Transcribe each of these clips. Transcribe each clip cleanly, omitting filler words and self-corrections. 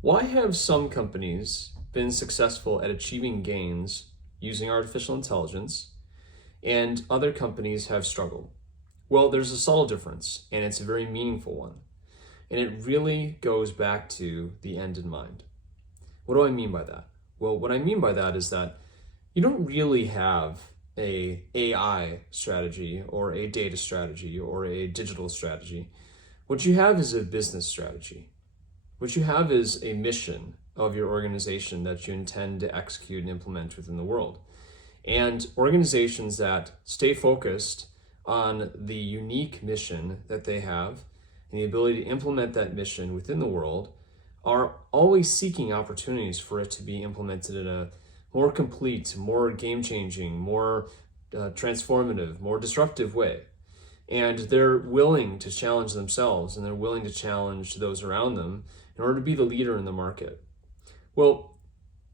Why have some companies been successful at achieving gains using artificial intelligence and other companies have struggled? Well, there's a subtle difference, and it's a very meaningful one. And it really goes back to the end in mind. What do I mean by that? Well, what I mean by that is that you don't really have a AI strategy or a data strategy or a digital strategy. What you have is a business strategy. What you have is a mission of your organization that you intend to execute and implement within the world. And organizations that stay focused on the unique mission that they have and the ability to implement that mission within the world are always seeking opportunities for it to be implemented in a more complete, more game changing, more transformative, more disruptive way. And they're willing to challenge themselves and they're willing to challenge those around them in order to be the leader in the market. Well,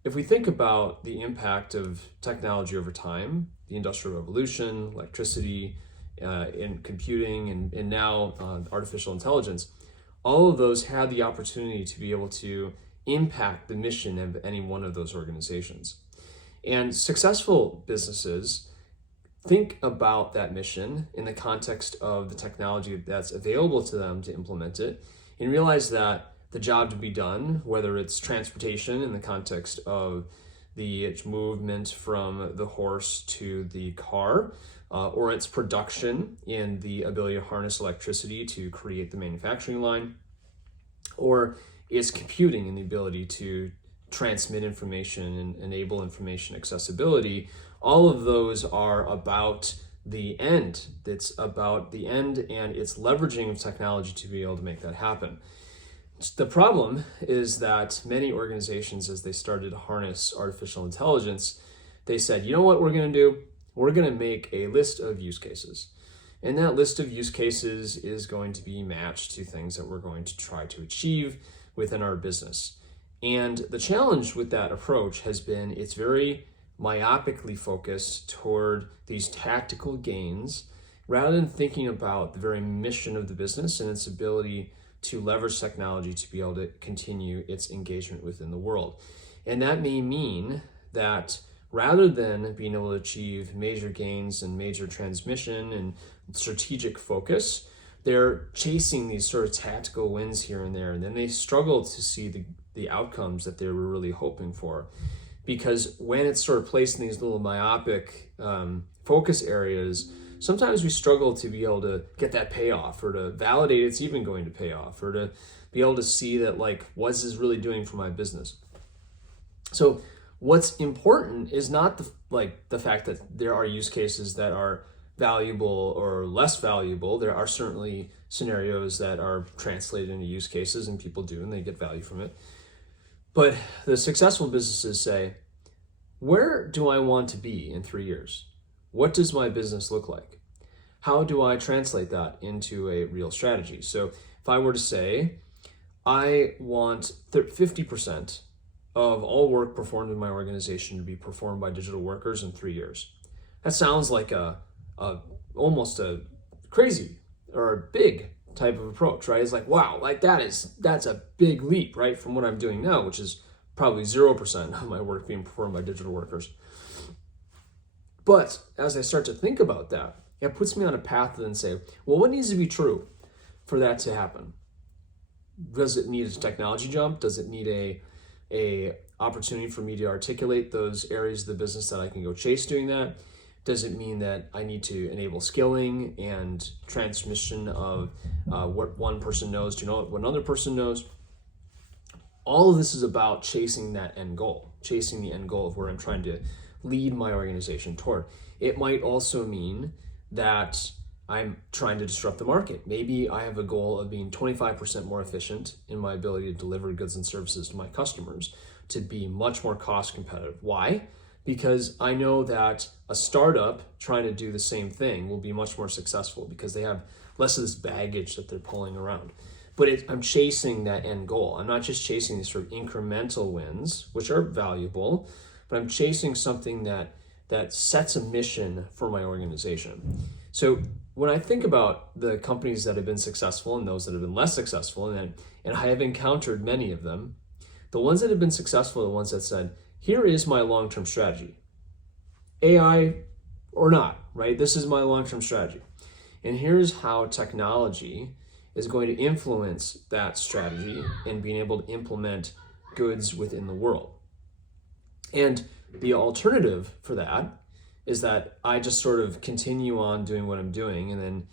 if we think about the impact of technology over time, the Industrial Revolution, electricity, in computing, and now artificial intelligence, all of those had the opportunity to be able to impact the mission of any one of those organizations. And successful businesses think about that mission in the context of the technology that's available to them to implement it and realize that the job to be done, whether it's transportation in the context of the movement from the horse to the car, or its production in the ability to harness electricity to create the manufacturing line, or its computing and the ability to transmit information and enable information accessibility. All of those are about the end. It's about the end and its leveraging of technology to be able to make that happen. The problem is that many organizations, as they started to harness artificial intelligence, they said, you know what we're going to do? We're going to make a list of use cases. And that list of use cases is going to be matched to things that we're going to try to achieve within our business. And the challenge with that approach has been it's very myopically focused toward these tactical gains rather than thinking about the very mission of the business and its ability to leverage technology to be able to continue its engagement within the world. And that may mean that rather than being able to achieve major gains and major transmission and strategic focus, they're chasing these sort of tactical wins here and there, and then they struggle to see the outcomes that they were really hoping for. Because when it's sort of placed in these little myopic focus areas, sometimes we struggle to be able to get that payoff or to validate it's even going to pay off or to be able to see that, like, what's this really doing for my business? So what's important is not the fact that there are use cases that are valuable or less valuable. There are certainly scenarios that are translated into use cases and people do and they get value from it. But the successful businesses say, where do I want to be in 3 years? What does my business look like? How do I translate that into a real strategy? So if I were to say, I want 50% of all work performed in my organization to be performed by digital workers in 3 years. That sounds like almost a crazy or a big type of approach, right? It's like, wow, like that's a big leap, right? From what I'm doing now, which is probably 0% of my work being performed by digital workers. But as I start to think about that, it puts me on a path to then say, well, what needs to be true for that to happen? Does it need a technology jump? Does it need a opportunity for me to articulate those areas of the business that I can go chase doing that? Does it mean that I need to enable skilling and transmission of what one person knows to know what another person knows? All of this is about chasing that end goal, chasing the end goal of where I'm trying to lead my organization toward. It might also mean that I'm trying to disrupt the market. Maybe I have a goal of being 25% more efficient in my ability to deliver goods and services to my customers, to be much more cost competitive. Why? Because I know that a startup trying to do the same thing will be much more successful because they have less of this baggage that they're pulling around. But I'm chasing that end goal. I'm not just chasing these sort of incremental wins, which are valuable, but I'm chasing something that sets a mission for my organization. So when I think about the companies that have been successful and those that have been less successful, and I have encountered many of them, The ones that have been successful are the ones that said, here is my long-term strategy. AI or not, right? This is my long-term strategy. And here's how technology is going to influence that strategy and being able to implement goods within the world. And the alternative for that is that I just sort of continue on doing what I'm doing, and then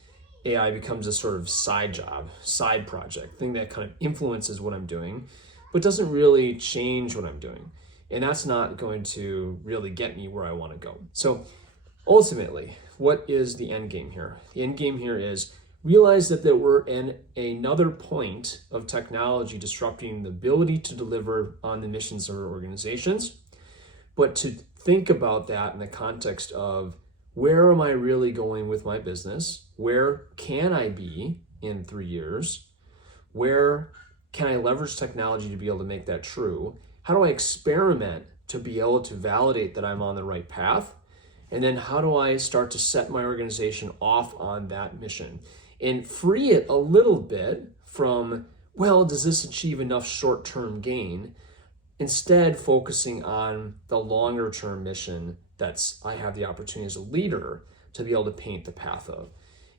AI becomes a sort of side job, side project, thing that kind of influences what I'm doing, but doesn't really change what I'm doing. And that's not going to really get me where I want to go. So ultimately, what is the end game here? The end game here is realize that we're in another point of technology disrupting the ability to deliver on the missions of our organizations, but to think about that in the context of, where am I really going with my business? Where can I be in 3 years? Where can I leverage technology to be able to make that true? How do I experiment to be able to validate that I'm on the right path? And then how do I start to set my organization off on that mission and free it a little bit from, well, does this achieve enough short-term gain? Instead, focusing on the longer-term mission that's I have the opportunity as a leader to be able to paint the path of.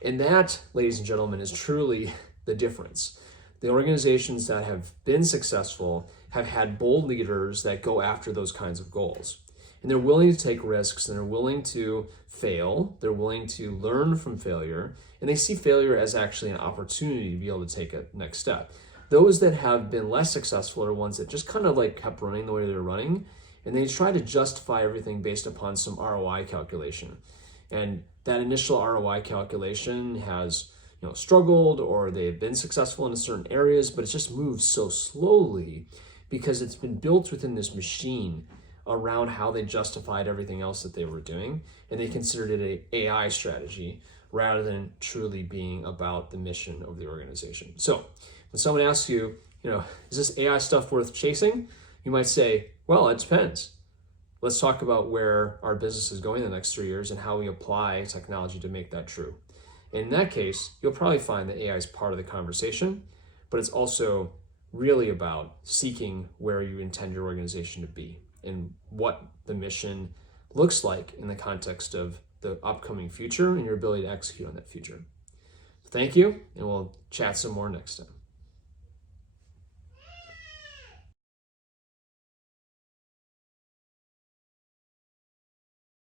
And that, ladies and gentlemen, is truly the difference. The organizations that have been successful have had bold leaders that go after those kinds of goals. And they're willing to take risks, and they're willing to fail. They're willing to learn from failure, and they see failure as actually an opportunity to be able to take a next step. Those that have been less successful are ones that just kind of like kept running the way they're running, and they try to justify everything based upon some ROI calculation. And that initial ROI calculation has struggled, or they've been successful in certain areas, but it's just moved so slowly because it's been built within this machine around how they justified everything else that they were doing, and they considered it an AI strategy rather than truly being about the mission of the organization. So when someone asks you, is this AI stuff worth chasing? You might say, well, it depends. Let's talk about where our business is going in the next 3 years and how we apply technology to make that true. In that case, you'll probably find that AI is part of the conversation, but it's also really about seeking where you intend your organization to be and what the mission looks like in the context of the upcoming future and your ability to execute on that future. Thank you, and we'll chat some more next time.